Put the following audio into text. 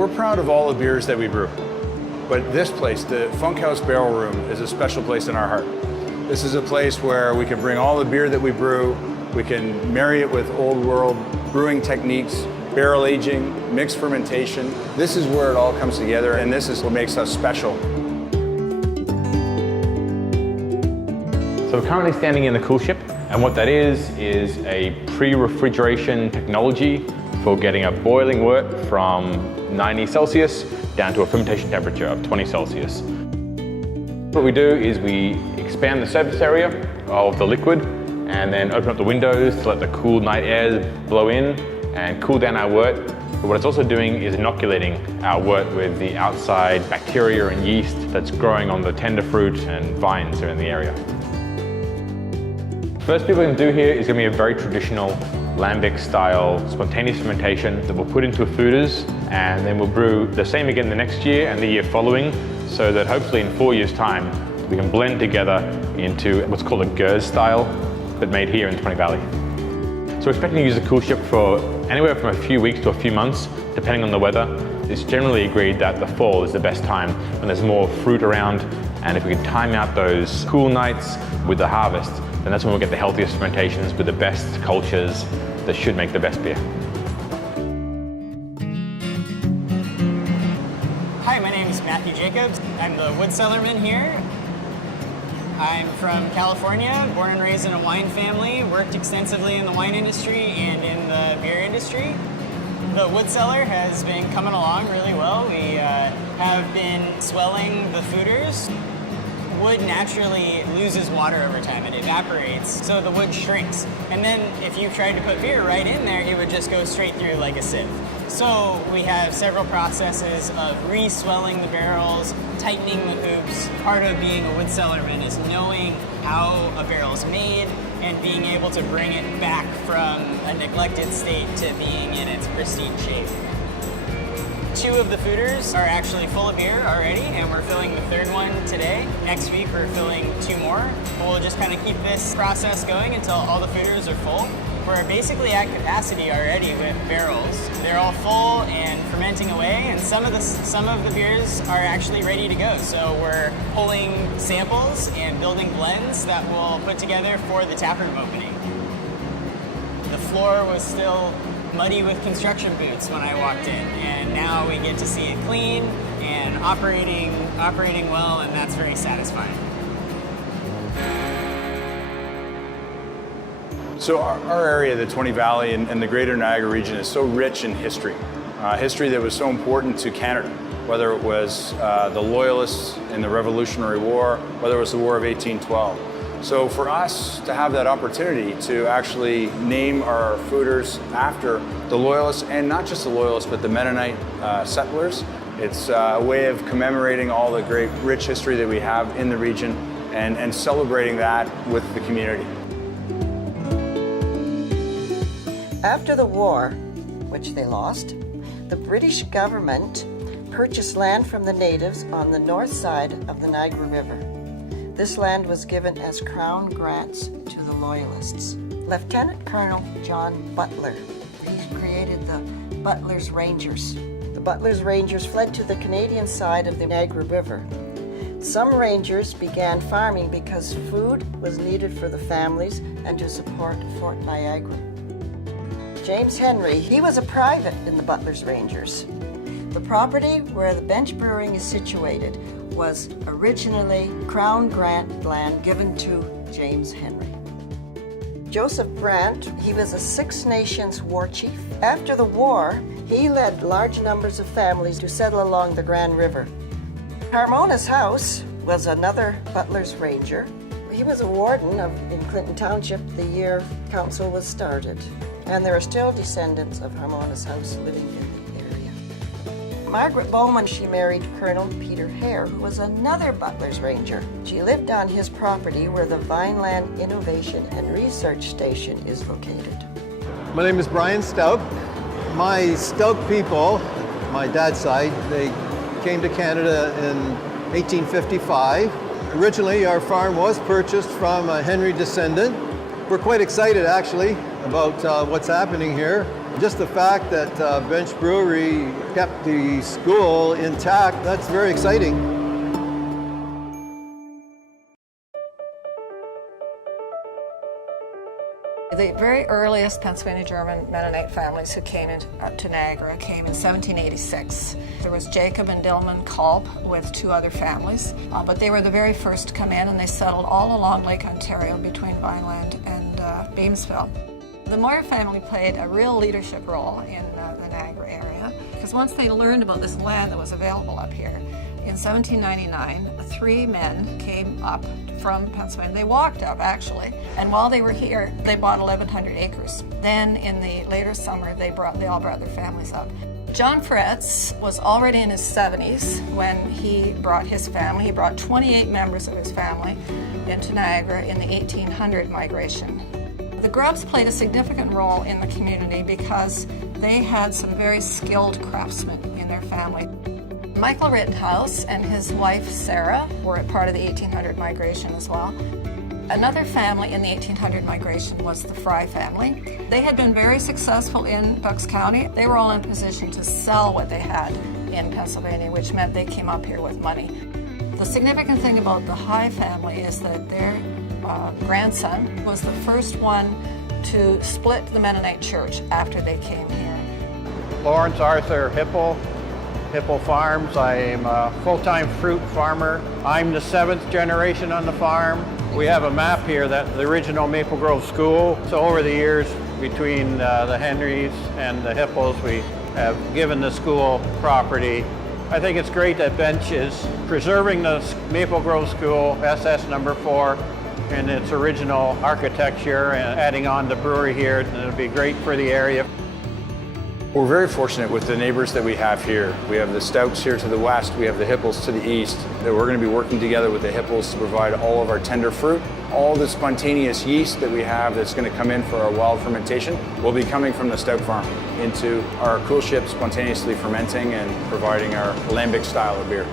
We're proud of all the beers that we brew, but this place, the Funkhouse Barrel Room, is a special place in our heart. This is a place where we can bring all the beer that we brew, we can marry it with old world brewing techniques, barrel aging, mixed fermentation. This is where it all comes together, and this is what makes us special. So we're currently standing in the cool ship, and what that is a pre-refrigeration technology for getting a boiling wort from 90 Celsius down to a fermentation temperature of 20 Celsius. What we do is we expand the surface area of the liquid and then open up the windows to let the cool night air blow in and cool down our wort. But what it's also doing is inoculating our wort with the outside bacteria and yeast that's growing on the tender fruit and vines that are in the area. First thing we're going to do here is going to be a very traditional lambic style spontaneous fermentation that we'll put into a foeders, and then we'll brew the same again the next year and the year following, so that hopefully in 4 years' time we can blend together into what's called a Gers style, but made here in Twenty Valley. So we're expecting to use the cool ship for anywhere from a few weeks to a few months, depending on the weather. It's generally agreed that the fall is the best time when there's more fruit around, and if we can time out those cool nights with the harvest, then that's when we'll get the healthiest fermentations with the best cultures that should make the best beer. Hi, my name is Matthew Jacobs. I'm the wood cellarman here. I'm from California, born and raised in a wine family, worked extensively in the wine industry and in the beer industry. The wood cellar has been coming along really well. We have been swelling the foeders. Wood naturally loses water over time, it evaporates, so the wood shrinks. And then if you tried to put beer right in there, it would just go straight through like a sieve. So we have several processes of re-swelling the barrels, tightening the hoops. Part of being a wood cellarman is knowing how a barrel is made and being able to bring it back from a neglected state to being in its pristine shape. 2 of the foeders are actually full of beer already, and we're filling the 3rd one today. Next week we're filling 2 more. We'll just kind of keep this process going until all the foeders are full. We're basically at capacity already with barrels. They're all full and fermenting away, and some of the beers are actually ready to go. So we're pulling samples and building blends that we'll put together for the taproom opening. The floor was still muddy with construction boots when I walked in, and now we get to see it clean and operating well, and that's very satisfying. So our area, the Twenty Valley and the greater Niagara region, is so rich in history. History that was so important to Canada, whether it was the Loyalists in the Revolutionary War, whether it was the War of 1812. So for us to have that opportunity to actually name our foeders after the Loyalists, and not just the Loyalists, but the Mennonite settlers, it's a way of commemorating all the great rich history that we have in the region and celebrating that with the community. After the war, which they lost, the British government purchased land from the natives on the north side of the Niagara River. This land was given as crown grants to the Loyalists. Lieutenant Colonel John Butler, he created the Butler's Rangers. The Butler's Rangers fled to the Canadian side of the Niagara River. Some Rangers began farming because food was needed for the families and to support Fort Niagara. James Henry, he was a private in the Butler's Rangers. The property where the Bench Brewing is situated was originally Crown Grant land given to James Henry. Joseph Brant, he was a Six Nations war chief. After the war, he led large numbers of families to settle along the Grand River. Harmona's House was another Butler's Ranger. He was a warden in Clinton Township the year council was started, and there are still descendants of Harmona's House living in the area. Margaret Bowman, she married Colonel Peter Hare, who was another Butler's Ranger. She lived on his property where the Vineland Innovation and Research Station is located. My name is Brian Stout. My Stout people, my dad's side, they came to Canada in 1855. Originally, our farm was purchased from a Henry descendant. We're quite excited, actually, about what's happening here. Just the fact that Bench Brewery kept the school intact, that's very exciting. The very earliest Pennsylvania German Mennonite families who came to Niagara came in 1786. There was Jacob and Dillman Culp with 2 other families, but they were the very first to come in, and they settled all along Lake Ontario between Vineland and Beamsville. The Moyer family played a real leadership role in the Niagara area, because once they learned about this land that was available up here, in 1799, 3 men came up from Pennsylvania. They walked up, actually, and while they were here, they bought 1,100 acres. Then, in the later summer, they all brought their families up. John Fretz was already in his 70s when he brought his family. He brought 28 members of his family into Niagara in the 1800 migration. The Grubbs played a significant role in the community because they had some very skilled craftsmen in their family. Michael Rittenhouse and his wife Sarah were a part of the 1800 migration as well. Another family in the 1800 migration was the Fry family. They had been very successful in Bucks County. They were all in a position to sell what they had in Pennsylvania, which meant they came up here with money. The significant thing about the High family is that their grandson was the first one to split the Mennonite church after they came here. Lawrence Arthur Hipple Farms. I am a full-time fruit farmer. I'm the 7th generation on the farm. We have a map here that the original Maple Grove School. So over the years, between the Henrys and the Hipples, we have given the school property. I think it's great that Bench is preserving the Maple Grove School, SS number 4, in its original architecture, and adding on the brewery here. And it'll be great for the area. We're very fortunate with the neighbors that we have here. We have the Stouts here to the west, we have the Hipples to the east, that we're going to be working together with the Hipples to provide all of our tender fruit. All the spontaneous yeast that we have that's going to come in for our wild fermentation will be coming from the Stout farm into our cool ship, spontaneously fermenting and providing our lambic style of beer.